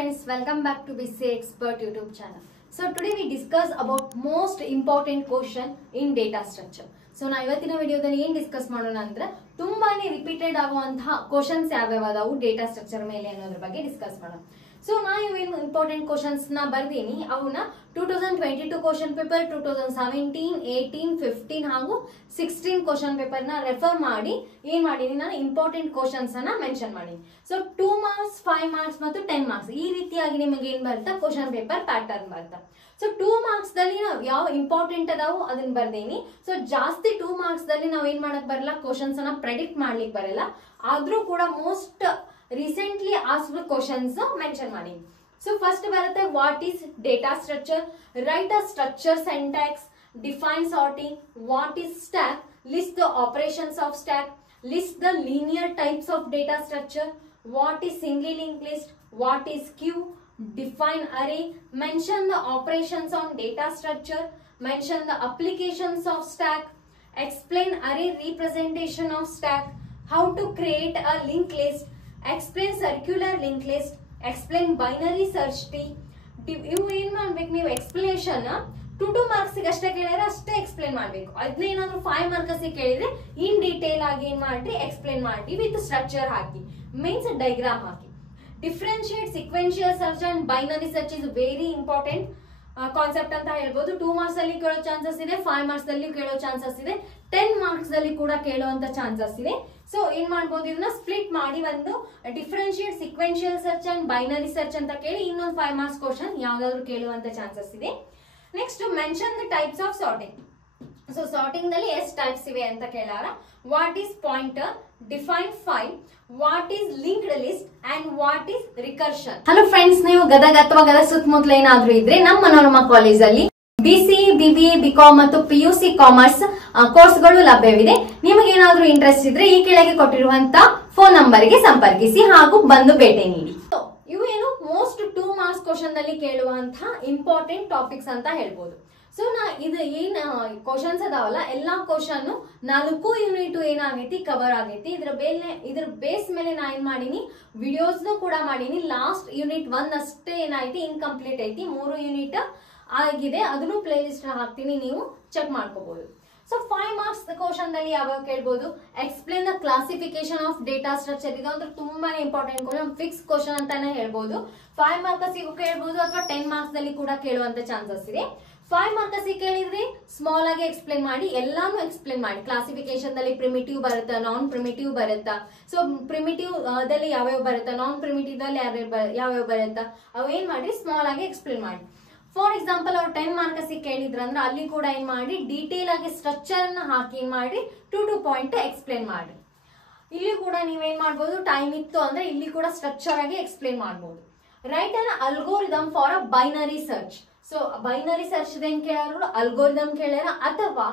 friends, welcome back to BCA Expert YouTube channel. So today we discuss about most important question in data structure. So na ivattina video dalli ಏನು discuss ಮಾಡೋಣ ಅಂದ್ರೆ ತುಂಬಾನೇ repeated ಆಗುವಂತ questions ಯಾವ್ಯಾವ ಅದಾವು data structure ಮೇಲೆ ಅನ್ನೋದ್ರ ಬಗ್ಗೆ ಡಿಸ್ಕಸ್ ಮಾಡೋಣ. ಸೊ ನಾ ಇವೇನು ಇಂಪಾರ್ಟೆಂಟ್ ಕ್ವೆಶ್ಚನ್ಸ್ ನ ಬರ್ದೀನಿ ಅವನ್ನ 2022 ಕ್ವೆಶ್ಚನ್ ಪೇಪರ್ 2017 18 15 ಹಾಗೂ 16 ಕ್ವೆಶ್ಚನ್ ಪೇಪರ್ ನ ರೆಫರ್ ಮಾಡಿ ಏನ್ ಮಾಡೀನಿ ನಾನು ಇಂಪಾರ್ಟೆಂಟ್ ಕ್ವೆಶ್ಚನ್ಸ್ ಅನ್ನ ಮೆನ್ಷನ್ ಮಾಡೀನಿ. ಸೊ 2 ಮಾರ್ಕ್ಸ್ 5 ಮಾರ್ಕ್ಸ್ ಮತ್ತು 10 ಮಾರ್ಕ್ಸ್ ಈ ರೀತಿಯಾಗಿ ನಿಮಗೆ ಏನ್ ಬರುತ್ತಾ ಕ್ವೆಶ್ಚನ್ ಪೇಪರ್ ಪ್ಯಾಟರ್ನ್ ಬರುತ್ತಾ. ಸೊ 2 ಮಾರ್ಕ್ಸ್ ದಲ್ಲಿ ನಾವು ಯಾವ ಇಂಪಾರ್ಟೆಂಟ್ ಅದಾವು ಅದನ್ನ ಬರ್ದೇನಿ. ಸೊ ಜಾಸ್ತಿ 2 ಮಾರ್ಕ್ಸ್ ದಲ್ಲಿ ನಾವ್ ಏನ್ ಮಾಡಕ್ ಬರಲ್ಲ, ಕ್ವೆಶ್ಚನ್ಸ್ ಅನ್ನ ಪ್ರೆಡಿಕ್ಟ್ ಮಾಡ್ಲಿಕ್ಕೆ ಬರಲ್ಲ. ಆದ್ರೂ ಕೂಡ most recently asked questions mention ಮಾಡಿ. So first ಬರುತ್ತೆ what is data structure, write a structure syntax, define sorting, what is stack, list the operations of stack, list the linear types of data structure, what is single linked list, what is queue, define array, mention the operations on data structure, mention the applications of stack, explain array representation of stack, how to create a linked list, explain circular linked list, explain binary search tree. ಇವು ಏನ್ ಮಾಡ್ಬೇಕು ನೀವು explanation 2 marks ಅಷ್ಟೇ ಕೇಳಿದ್ರೆ ಅಷ್ಟೇ explain ಮಾಡ್ಬೇಕು. ಅದನ್ನ ಏನಾದ್ರು 5 ಮಾರ್ಕ್ಸ್ ಕೇಳಿದ್ರೆ ಇನ್ ಡೀಟೇಲ್ ಆಗಿ ಏನ್ ಮಾಡ್ರಿ ಎಕ್ಸ್ಪ್ಲೇನ್ ಮಾಡಿ ವಿತ್ ಸ್ಟ್ರಕ್ಚರ್ ಹಾಕಿ ಮೀನ್ಸ್ ಡೈಗ್ರಾಮ್ ಹಾಕಿ. Differentiate sequential search and binary search is very important concept ಅಂತ ಹೇಳ್ಬೋದು. 2 ಮಾರ್ಕ್ಸ್ ಅಲ್ಲಿ ಕೇಳೋ ಚಾನ್ಸಸ್ ಇದೆ, 5 ಮಾರ್ಕ್ಸ್ ಅಲ್ಲಿ ಕೇಳೋ ಚಾನ್ಸಸ್ ಇದೆ, 10 ಮಾರ್ಕ್ಸ್ ಅಲ್ಲಿ ಕೂಡ ಕೇಳುವಂತ ಚಾನ್ಸಸ್ ಇದೆ. ಸೊ ಏನ್ ಮಾಡ್ಬೋದು, ಇದನ್ನ ಸ್ಪ್ಲಿಟ್ ಮಾಡಿ ಒಂದು differentiate sequential search and binary search ಅಂತ ಕೇಳಿ ಇನ್ನೊಂದು 5 ಮಾರ್ಕ್ಸ್ ಕ್ವಶನ್ ಯಾವ್ದಾದ್ರು ಕೇಳುವಂತ ಚಾನ್ಸಸ್ ಇದೆ. Next mention the types of sorting. So sorting ದಲ್ಲಿ ಎಷ್ಟು ಟೈಪ್ಸ್ ಇವೆ ಅಂತ ಕೇಳಾರ. What is pointer, define file, what is linked list and what is recursion. Hello friends, ನೀವು ಗದಗ ಅಥವಾ ಗದಗ ಸುತ್ತಮುತ್ತಲ ಏನಾದ್ರೂ ಇದ್ರೆ ನಮ್ಮ ಮನೋರಮಾ ಕಾಲೇಜ್ ಅಲ್ಲಿ ಬಿಸಿಇ, ಬಿಬಿಎ, ಬಿಕಾಮ್ ಮತ್ತು ಪಿಯುಸಿ ಕಾಮರ್ಸ್ ಕೋರ್ಸ್ಗಳು ಲಭ್ಯವಿದೆ. ನಿಮಗೇನಾದ್ರೂ ಇಂಟ್ರೆಸ್ಟ್ ಇದ್ರೆ ಈ ಕೆಳಗೆ ಕೊಟ್ಟಿರುವಂತ ಫೋನ್ ನಂಬರ್ ಗೆ ಸಂಪರ್ಕಿಸಿ ಹಾಗೂ ಬಂದು ಭೇಟಿ ನೀಡಿ. ಇವು ಏನು ಮೋಸ್ಟ್ 2 ಮಾರ್ಕ್ಸ್ ಕ್ವಶನ್ ದಲ್ಲಿ ಕೇಳುವಂತಹ ಇಂಪಾರ್ಟೆಂಟ್ ಟಾಪಿಕ್ಸ್ ಅಂತ ಹೇಳ್ಬೋದು. ಸೊ ನಾ ಇದು ಏನ್ ಕ್ವಶನ್ಸ್ ಅದಾವಲ್ಲ ಎಲ್ಲಾ ಕ್ವಶನ್ 4 ಯೂನಿಟ್ ಏನಾಗೈತಿ ಕವರ್ ಆಗೈತಿ. ಇದ್ರ ಬೇಸ್ ಮೇಲೆ ನಾ ಏನ್ ಮಾಡೀನಿ ವಿಡಿಯೋಸ್ ಕೂಡ ಮಾಡೀನಿ. ಲಾಸ್ಟ್ ಯೂನಿಟ್ 1 ಅಷ್ಟೇ ಏನಾಯ್ತಿ ಇನ್ಕಂಪ್ಲೀಟ್ ಐತಿ, 3 ಯೂನಿಟ್ ಆಗಿದೆ. ಅದನ್ನು ಪ್ಲೇ ಲಿಸ್ಟ್ ಹಾಕ್ತೀನಿ, ನೀವು ಚೆಕ್ ಮಾಡ್ಕೋಬಹುದು. ಸೊ 5 ಮಾರ್ಕ್ಸ್ ಕ್ವಶನ್ ದಲ್ಲಿ ಯಾವಾಗ ಕೇಳ್ಬೋದು, explain the classification of data structure. ಇದಂದ್ರೆ ತುಂಬಾನೇ ಇಂಪಾರ್ಟೆಂಟ್ ಕ್ವಶನ್, ಫಿಕ್ಸ್ ಕ್ವಶನ್ ಅಂತಾನೆ ಹೇಳ್ಬೋದು. 5 ಮಾರ್ಕ್ಸ್ ಕೇಳ್ಬೋದು ಅಥವಾ 10 ಮಾರ್ಕ್ಸ್ ದಲ್ಲಿ ಕೂಡ ಕೇಳುವಂತ ಚಾನ್ಸಸ್ ಇದೆ. 5 ಮಾರ್ಕ್ಸ್ ಕೇಳಿದ್ರೆ ಸ್ಮಾಲ್ ಆಗಿ ಎಕ್ಸ್ಪ್ಲೇನ್ ಮಾಡಿ, ಎಲ್ಲಾನು ಎಕ್ಸ್ಪ್ಲೇನ್ ಮಾಡಿ. ಕ್ಲಾಸಿಫಿಕೇಶನ್ ದಲ್ಲಿ ಪ್ರಿಮಿಟಿವ್ ಬರುತ್ತಾ, ನಾನ್ ಪ್ರಿಮಿಟಿವ್ ಬರುತ್ತಾ, ಸೊ ಪ್ರಿಮಿಟಿವ್ ದಲ್ಲಿ ಯಾವ್ಯಾವ ಬರುತ್ತಾ, ನಾನ್ ಪ್ರಿಮಿಟಿವ್ ದಲ್ಲಿ ಯಾವ್ಯಾವ ಬರುತ್ತಾ, ಅವು ಏನ್ ಮಾಡಿ ಸ್ಮಾಲ್ ಆಗಿ ಎಕ್ಸ್ಪ್ಲೇನ್ ಮಾಡಿ. ಫಾರ್ ಎಕ್ಸಾಂಪಲ್ ಅವ್ರು 10 ಮಾರ್ಕ್ಸ್ ಕೇಳಿದ್ರಂದ್ರೆ ಅಲ್ಲಿ ಕೂಡ ಏನ್ ಮಾಡಿ ಡೀಟೇಲ್ ಆಗಿ ಸ್ಟ್ರಕ್ಚರ್ ಅನ್ನ ಹಾಕಿ ಏನ್ ಮಾಡಿ 2 ಪಾಯಿಂಟ್ ಎಕ್ಸ್ಪ್ಲೇನ್ ಮಾಡಿ. ಇಲ್ಲಿ ಕೂಡ ನೀವೇನ್ ಮಾಡ್ಬೋದು, ಟೈಮ್ ಇತ್ತು ಅಂದ್ರೆ ಇಲ್ಲಿ ಕೂಡ ಸ್ಟ್ರಕ್ಚರ್ ಆಗಿ ಎಕ್ಸ್ಪ್ಲೇನ್ ಮಾಡ್ಬೋದು. Right an algorithm for a binary search. So binary search ಏನ್ ಕೇಳಾರ, ಅಲ್ಗೋರಿದಮ್ ಕೇಳ್ಯಾರ, ಅಥವಾ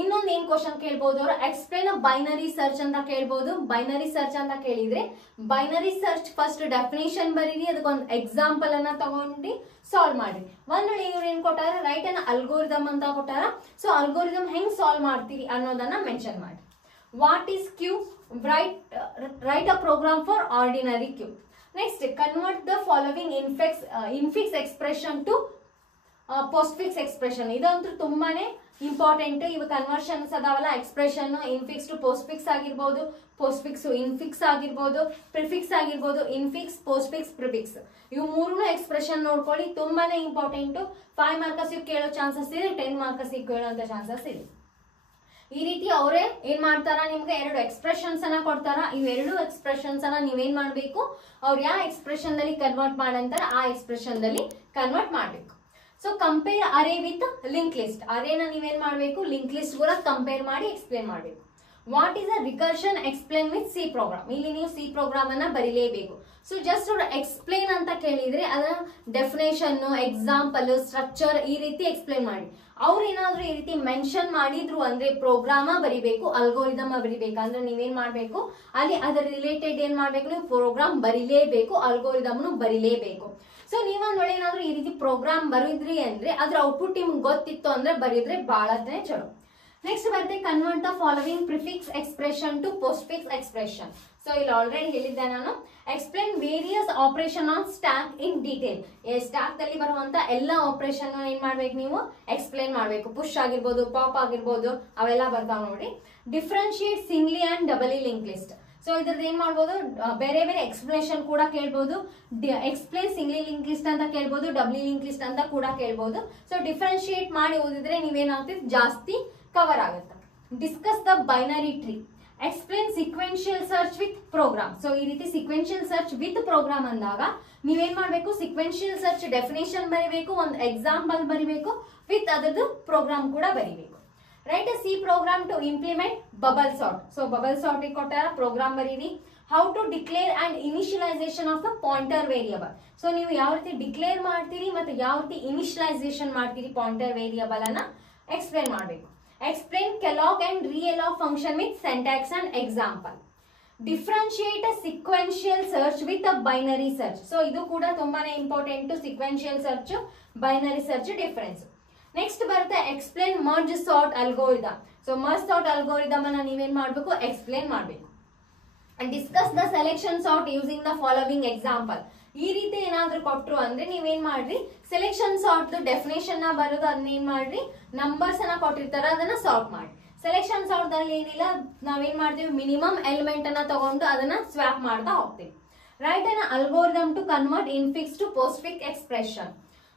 ಇನ್ನೊಂದು ಏನ್ ಕ್ವಶನ್ ಕೇಳ್ಬೋದು ಅವ್ರು ಎಕ್ಸ್ಪ್ಲೇನ್ ಬೈನರಿ ಸರ್ಚ್ ಅಂತ ಕೇಳ್ಬೋದು. ಬೈನರಿ ಸರ್ಚ್ ಅಂತ ಕೇಳಿದ್ರೆ ಬೈನರಿ ಸರ್ಚ್ ಫಸ್ಟ್ ಡೆಫಿನೇಷನ್ ಬರೀರಿ, ಅದಕ್ಕೊಂದು ಎಕ್ಸಾಂಪಲ್ ಅನ್ನ ತಗೊಂಡು ಸಾಲ್ವ್ ಮಾಡಿ. ಒಂದ್ ವೇಳೆ ಇವ್ರು ಏನ್ ಕೊಟ್ಟಾರ, ರೈಟ್ ಅನ್ನ ಅಲ್ಗೋರಿದಮ್ ಅಂತ ಕೊಟ್ಟಾರ. ಸೊ ಅಲ್ಗೋರಿದಮ್ ಹೆಂಗ್ ಸಾಲ್ವ್ ಮಾಡ್ತೀರಿ ಅನ್ನೋದನ್ನ ಮೆನ್ಷನ್ ಮಾಡಿ. What is queue, write a program for ordinary queue. Next convert the following infix expression to postfix expression. ಇದಂತೂ ತುಂಬಾನೇ ಇಂಪಾರ್ಟೆಂಟ್. ಇವು ಕನ್ವರ್ಷನ್ಸ್ ಅದಾವಲ್ಲ, ಎಕ್ಸ್ಪ್ರೆಷನ್ ಇನ್ಫಿಕ್ಸ್ ಟು ಪೋಸ್ಟ್ಫಿಕ್ಸ್ ಆಗಿರ್ಬೋದು, ಪೋಸ್ಟ್ಫಿಕ್ಸ್ ಇನ್ಫಿಕ್ಸ್ ಆಗಿರ್ಬೋದು, ಪ್ರಿಫಿಕ್ಸ್ ಆಗಿರ್ಬೋದು, ಇನ್ಫಿಕ್ಸ್ ಪೋಸ್ಟ್ಫಿಕ್ಸ್ ಪ್ರಿಫಿಕ್ಸ್, ಇವು 3 ಎಕ್ಸ್ಪ್ರೆಷನ್ ನೋಡ್ಕೊಳ್ಳಿ, ತುಂಬಾನೇ ಇಂಪಾರ್ಟೆಂಟ್. 5 ಮಾರ್ಕ್ಸ್ ಕೇಳೋ ಚಾನ್ಸಸ್ ಇದೆ, 10 ಮಾರ್ಕ್ಸ್ ಕೇಳೋಂತ ಚಾನ್ಸಸ್ ಇದೆ. ಈ ರೀತಿ ಅವರೇ ಏನ್ ಮಾಡ್ತಾರ, ನಿಮ್ಗೆ 2 ಎಕ್ಸ್ಪ್ರೆಷನ್ಸ್ ಅನ್ನ ಕೊಡ್ತಾರ. ಇವೆರಡು ಎಕ್ಸ್ಪ್ರೆಷನ್ಸ್ ಅನ್ನ ನೀವೇನ್ ಮಾಡ್ಬೇಕು, ಅವ್ರು ಯಾವ ಎಕ್ಸ್ಪ್ರೆಷನ್ ದಲ್ಲಿ ಕನ್ವರ್ಟ್ ಮಾಡಂತಾರ ಆ ಎಕ್ಸ್ಪ್ರೆಷನ್ ದಲ್ಲಿ ಕನ್ವರ್ಟ್ ಮಾಡ್ಬೇಕು. So compare array with link list. ಅರೇನ ನೀವೇನ್ ಮಾಡ್ಬೇಕು, ಲಿಂಕ್ ಲಿಸ್ಟ್ ಕೂಡ ಕಂಪೇರ್ ಮಾಡಿ ಎಕ್ಸ್ಪ್ಲೇನ್ ಮಾಡ್ಬೇಕು. What is a recursion, explain with C program. ಇಲ್ಲಿ ನೀವು ಸಿ ಪ್ರೋಗ್ರಾಮ್ ಅನ್ನ ಬರೀಲೇಬೇಕು. ಸೊ ಜಸ್ಟ್ ಅವ್ರು ಎಕ್ಸ್ಪ್ಲೇನ್ ಅಂತ ಕೇಳಿದ್ರೆ ಅದರ ಡೆಫಿನೇಷನ್, ಎಕ್ಸಾಂಪಲ್, ಸ್ಟ್ರಕ್ಚರ್ ಈ ರೀತಿ ಎಕ್ಸ್ಪ್ಲೇನ್ ಮಾಡಿ. ಅವ್ರು ಏನಾದ್ರು ಈ ರೀತಿ ಮೆನ್ಷನ್ ಮಾಡಿದ್ರು ಅಂದ್ರೆ ಪ್ರೋಗ್ರಾಮ ಬರಿಬೇಕು, ಅಲ್ಗೋರಿದಮ್ ಬರಿಬೇಕು ಅಂದ್ರೆ ನೀವೇನ್ ಮಾಡ್ಬೇಕು, ಅಲ್ಲಿ ಅದರ ರಿಲೇಟೆಡ್ ಏನ್ ಮಾಡ್ಬೇಕು, ನೀವು ಪ್ರೋಗ್ರಾಮ್ ಬರಿಲೇಬೇಕು, ಅಲ್ಗೋರಿದಮ್ನು ಬರಿಲೇಬೇಕು. ಸೊ ನೀವೊಂದ್ ವೇಳೆ ಏನಾದ್ರು ಈ ರೀತಿ ಪ್ರೋಗ್ರಾಮ್ ಬರಿದ್ರಿ ಅಂದ್ರೆ ಅದ್ರ ಔಟ್ಪುಟ್ ನಿಮ್ಗೆ ಗೊತ್ತಿತ್ತು ಅಂದ್ರೆ ಬರೀದ್ರೆ ಬಹಳನೇ ಚಲೋ. ನೆಕ್ಸ್ಟ್ ಬರುತ್ತೆ convert the following prefix expression to postfix expression. So ಇಲ್ಲಿ ಆಲ್ರೆಡಿ ಹೇಳಿದ್ದೆ ನಾನು. Explain various operation on stack in detail. Stack ದಲ್ಲಿ ಬರುವಂತ ಎಲ್ಲ ಆಪರೇಷನ್ ಏನ್ ಮಾಡ್ಬೇಕು ನೀವು ಎಕ್ಸ್ಪ್ಲೇನ್ ಮಾಡ್ಬೇಕು. ಪುಷ್ ಆಗಿರ್ಬೋದು, ಪಾಪ್ ಆಗಿರ್ಬೋದು, ಅವೆಲ್ಲ ಬರ್ತಾವ ನೋಡಿ. Differentiate singly and doubly link list. So ಇದ್ರದ್ದು ಏನ್ ಮಾಡ್ಬೋದು, ಬೇರೆ ಬೇರೆ ಎಕ್ಸ್ಪ್ಲನೇಷನ್ ಕೂಡ ಕೇಳ್ಬೋದು. ಎಕ್ಸ್ಪ್ಲೇನ್ ಸಿಂಗ್ಲಿ ಲಿಂಕ್ ಲಿಸ್ಟ್ ಅಂತ ಕೇಳ್ಬೋದು, ಡಬ್ಲಿ ಲಿಂಕ್ ಲಿಸ್ಟ್ ಅಂತ ಕೂಡ ಕೇಳ್ಬೋದು. ಸೊ ಡಿಫ್ರೆನ್ಶಿಯೇಟ್ ಮಾಡಿ ಓದಿದ್ರೆ ನೀವೇನಾಗ್ತದೆ ಜಾಸ್ತಿ ಕವರ್ ಆಗುತ್ತೆ. Discuss the binary tree. Explain sequential search with program. So ಈ ರೀತಿ ಸಿಕ್ವೆನ್ಷಿಯಲ್ ಸರ್ಚ್ ವಿತ್ ಪ್ರೋಗ್ರಾಮ್ ಅಂದಾಗ ನೀವೇನ್ ಮಾಡ್ಬೇಕು, ಸಿಕ್ವೆನ್ಷಿಯಲ್ ಸರ್ಚ್ ಡೆಫಿನೇಷನ್ ಬರಿಬೇಕು, ಒಂದು ಎಕ್ಸಾಂಪಲ್ ಬರಿಬೇಕು, ವಿತ್ ಅದರದ್ದು ಪ್ರೋಗ್ರಾಮ್ ಕೂಡ ಬರಿಬೇಕು. Write C program to implement bubble sort. So bubble sort ಕೊಟ್ಟಾರ, ಪ್ರೋಗ್ರಾಮ್ ಬರೀರಿ. How to declare and initialization of the pointer variable. So ನೀವು ಯಾವ ರೀತಿ ಡಿಕ್ಲೇರ್ ಮಾಡ್ತೀರಿ ಮತ್ತೆ ಯಾವ ರೀತಿ ಇನಿಷಿಯಲೈಸೇಷನ್ ಮಾಡ್ತೀರಿ ಪಾಯಿಂಟರ್ ವೇರಿಯಬಲ್ ಅನ್ನ ಎಕ್ಸ್ಪ್ಲೇನ್ ಮಾಡಬೇಕು. Explain calloc and realloc function with syntax and example. Differentiate sequential search with a binary search. So ಇದು ಕೂಡ ತುಂಬಾನೇ important. Sequential search, binary search difference. Next ಬರುತ್ತೆ explain merge sort algorithm. So merge sort algorithm ಅನ್ನ ನೀವೇನ್ ಮಾಡ್ಬೇಕು, explain ಮಾಡಬೇಕು. Discuss the selection sort using the following example. ಈ ರೀತಿ ಏನಾದ್ರೂ ಕೊಟ್ರು ಅಂದ್ರೆ ನೀವೇನ್ ಮಾಡ್ರಿ, ಸೆಲೆಕ್ಷನ್ ಸಾರ್ಟ್ ಡೆಫಿನೇಷನ್ ನ ಬರೋದು ಅದನ್ನ ಏನ್ ಮಾಡ್ರಿ, ನಂಬರ್ಸ್ ಅನ್ನ ಕೊಟ್ಟಿರ್ತಾರ ಅದನ್ನ ಸಾರ್ಟ್ ಮಾಡಿ. ಸೆಲೆಕ್ಷನ್ ಸಾರ್ಟ್ ದಲ್ಲಿ ಏನಿಲ್ಲ, ನಾವೇನ್ ಮಾಡ್ತೀವಿ, ಮಿನಿಮಮ್ ಎಲಿಮೆಂಟ್ ಅನ್ನ ತಗೊಂಡು ಅದನ್ನ ಸ್ವಾಪ್ ಮಾಡ್ತಾ ಹೋಗ್ತೀವಿ. Write an algorithm to convert infix to postfix expression.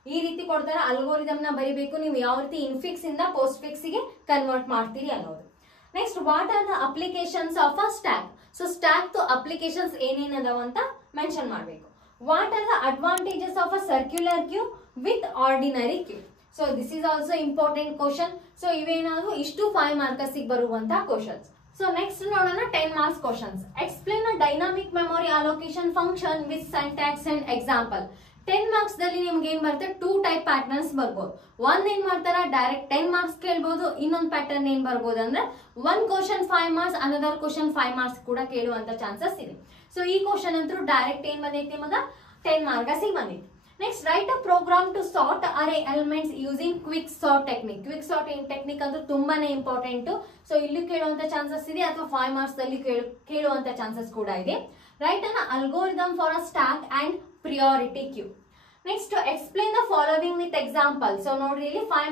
ಈ ರೀತಿ ಕೊಡ್ತಾರ, ಅಲ್ಗೋರಿದಮ್ ನ ಬರಿಬೇಕು ನೀವು, ಯಾವ ರೀತಿ ಇನ್ಫಿಕ್ಸ್ ಇಂದ ಪೋಸ್ಟ್ಫಿಕ್ಸ್ ಗೆ ಕನ್ವರ್ಟ್ ಮಾಡ್ತೀರಿ ಅನ್ನೋದು. Next what are the applications of a stack. So stack applications ಏನೇನ್ ಅದಾವ ಅಂತ ಮೆನ್ಷನ್ ಮಾಡಬೇಕು. What are the advantages of a circular queue with ordinary queue. So this is also important question. So ಇವೇನಾದ್ರು ಇಷ್ಟು 5 marks ಬರುವಂತಹ questions. So next ನೋಡೋಣ 10 marks questions. Explain a dynamic memory allocation function with syntax and example. 10 marks ದಲ್ಲಿ ನಿಮ್ಗೆ ಏನ್ ಬರುತ್ತೆ, 2 type patterns ಬರ್ಬೋದು. ಒಂದ್ ಏನ್ ಮಾಡ್ತಾರ, ಡೈರೆಕ್ಟ್ 10 ಮಾರ್ಕ್ಸ್ ಕೇಳ್ಬೋದು. ಇನ್ನೊಂದು ಪ್ಯಾಟರ್ನ್ ಏನ್ ಬರ್ಬೋದು ಅಂದ್ರೆ ಒಂದ್ question 5 marks, another question 5 marks ಕೂಡ ಕೇಳುವಂತ ಚಾನ್ಸಸ್ ಇದೆ. ಸೊ ಈ ಕ್ವಶನ್ ಅಂತೂ ಡೈರೆಕ್ಟ್ ಏನ್ ಬಂದೈತಿ ನಿಮಗ 10 ಮಾರ್ಕ್ಸ್ ಬಂದೈತಿ. Next write a program to sort array elements using quick sort technique. Quick sort technique ಅಂದ್ರೆ ತುಂಬಾನೇ ಇಂಪಾರ್ಟೆಂಟ್. ಸೊ ಇಲ್ಲಿ ಕೇಳುವಂತ ಚಾನ್ಸಸ್ ಇದೆ, ಅಥವಾ 5 ಮಾರ್ಕ್ಸ್ ಅಲ್ಲಿ ಕೇಳುವಂತ ಚಾನ್ಸಸ್ ಕೂಡ ಇದೆ. Right an algorithm for a stack and priority queue. Next explain the following with example. So ನೋಡ್ರಿ ಇಲ್ಲಿ 5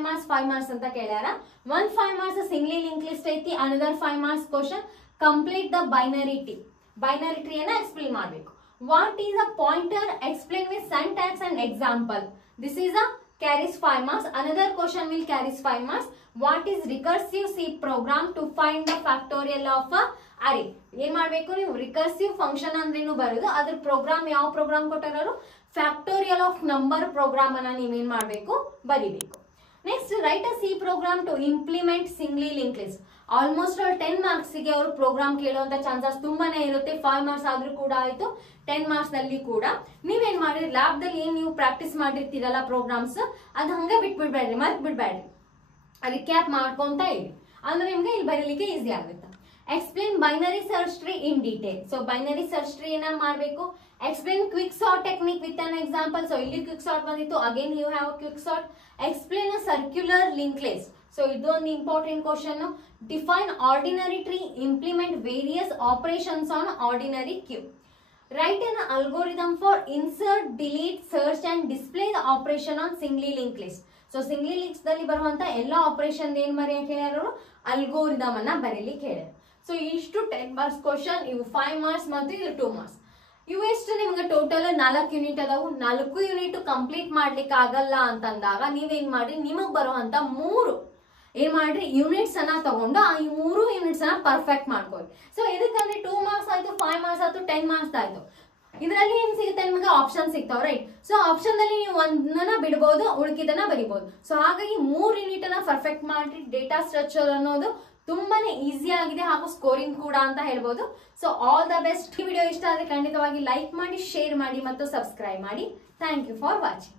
marks ಅಂತ ಕೇಳ್ಯಾರ. one 5 marks singly linked list ಐತಿ, another 5 marks question complete the binary tree. Binary tree ಅನ್ನ explain ಮಾಡಬೇಕು. What is a pointer? Explain with syntax and example. This is a carries 5 marks. Another question will carries 5 marks. What is recursive C program to find the factorial of a array? ಏನ್ ಮಾಡ್ಬೇಕು ನೀವು, recursive function ಅಂದ್ರೇನು ಬರೋದು, ಅದ್ರ program ಯಾವ program ಕೊಟ್ಟಾರು, factorial of number program ಅನ್ನ ನೀವೇನ್ ಮಾಡ್ಬೇಕು, ಬರಿಬೇಕು. Next write a C program to implement singly link list. Almost 10 marks ಗೆ ಅವರು ಪ್ರೋಗ್ರಾಮ್ ಕೇಳುವಂತ ಚಾನ್ಸಸ್ ತುಂಬಾನೇ ಇರುತ್ತೆ. 5 ಮಾರ್ಕ್ಸ್ ಆದ್ರೂ ಕೂಡ ಆಯ್ತು, 10 ಮಾರ್ಕ್ಸ್ ನಲ್ಲಿ ಕೂಡ ನೀವೇನ್ ಮಾಡಿ, ಲ್ಯಾಬ್ ದಲ್ಲಿ ಏನ್ ನೀವು ಪ್ರಾಕ್ಟೀಸ್ ಮಾಡಿರ್ತೀರಲ್ಲ ಪ್ರೋಗ್ರಾಮ್ಸ್, ಅದ್ ಹಂಗೆ ಬಿಟ್ಬಿಡ್ಬೇಡ್ರಿ, ಮರ್ತ್ ಬಿಡ್ಬೇಡ್ರಿ, ರಿಕ್ಯಾಪ್ ಮಾಡ್ಕೊಂತ ಇರಿ, ಅಂದ್ರೆ ನಿಮ್ಗೆ ಇಲ್ಲಿ ಬರೀಲಿಕ್ಕೆ ಈಸಿ ಆಗುತ್ತೆ. Explain binary search tree in detail. So binary search tree ಏನ ಮಾಡಬೇಕು, explain quick sort technique with an example. So ಇಲ್ಲಿ ಕ್ವಿಕ್ ಸಾರ್ಟ್ ಬಂದಿತ್ತು, again you have quick sort. Explain a circular link list. So ಇದು ಒಂದು important question. Define ordinary tree, implement various operations on ordinary queue. Write an algorithm for insert, delete, search and display the operation on singly linked list. So singly links ದಲ್ಲಿ ಬರುವಂತ ಎಲ್ಲ operation ಏನ್ ಬರೆಯಕ್ಕೆ ಹೇಳ್ಯಾರು, algorithm ಅನ್ನ ಬರೀಲಿಕ್ಕೆ ಹೇಳ್ಯಾರು. So ಇಷ್ಟು 10 marks question, ಇವು 5 marks ಮತ್ತು ಇದು 2 ಮಾರ್ಕ್ಸ್. ಇವು ಎಷ್ಟು ನಿಮ್ಗೆ ಟೋಟಲ್ 4 ಯೂನಿಟ್ ಅದಾವು. 4 ಯೂನಿಟ್ ಕಂಪ್ಲೀಟ್ ಮಾಡ್ಲಿಕ್ಕೆ ಆಗಲ್ಲ ಅಂತಂದಾಗ ನೀವೇನ್ ಮಾಡಿ, ನಿಮಗ್ ಬರುವಂತ 3 ಏನ್ ಮಾಡ್ರಿ, ಯೂನಿಟ್ಸ್ ಅನ್ನ ತಗೊಂಡು ಆ 3 ಯೂನಿಟ್ಸ್ ಅನ್ನ ಪರ್ಫೆಕ್ಟ್ ಮಾಡ್ಕೊಳ್ಳಿ. ಸೊ ಇದಕ್ಕಂದ್ರೆ 2 ಮಾರ್ಕ್ಸ್ ಆಯ್ತು, 5 ಮಾರ್ಕ್ಸ್ ಆಯ್ತು, 10 ಮಾರ್ಕ್ಸ್ ಆಯ್ತು. ಇದರಲ್ಲಿ ಏನ್ ಸಿಗುತ್ತೆ ನಿಮಗೆ, ಆಪ್ಷನ್ ಸಿಗ್ತಾವ, ರೈಟ್. ಸೊ ಆಪ್ಷನ್ ದಲ್ಲಿ ನೀವು ಒಂದನ್ನ ಬಿಡಬಹುದು, ಉಳಿಕಿದನ್ನ ಬರಿಬಹುದು. ಸೊ ಹಾಗಾಗಿ 3 ಯೂನಿಟ್ ಅನ್ನ ಪರ್ಫೆಕ್ಟ್ ಮಾಡ್ರಿ. ಡೇಟಾ ಸ್ಟ್ರಕ್ಚರ್ ಅನ್ನೋದು ತುಂಬಾನೇ ಈಸಿ ಆಗಿದೆ, ಹಾಗೂ ಸ್ಕೋರಿಂಗ್ ಕೂಡ ಅಂತ ಹೇಳ್ಬೋದು. So all the best. ಈ ವಿಡಿಯೋ ಇಷ್ಟ ಆದ್ರೆ ಖಂಡಿತವಾಗಿ ಲೈಕ್ ಮಾಡಿ, ಶೇರ್ ಮಾಡಿ ಮತ್ತು ಸಬ್ಸ್ಕ್ರೈಬ್ ಮಾಡಿ. Thank you for watching.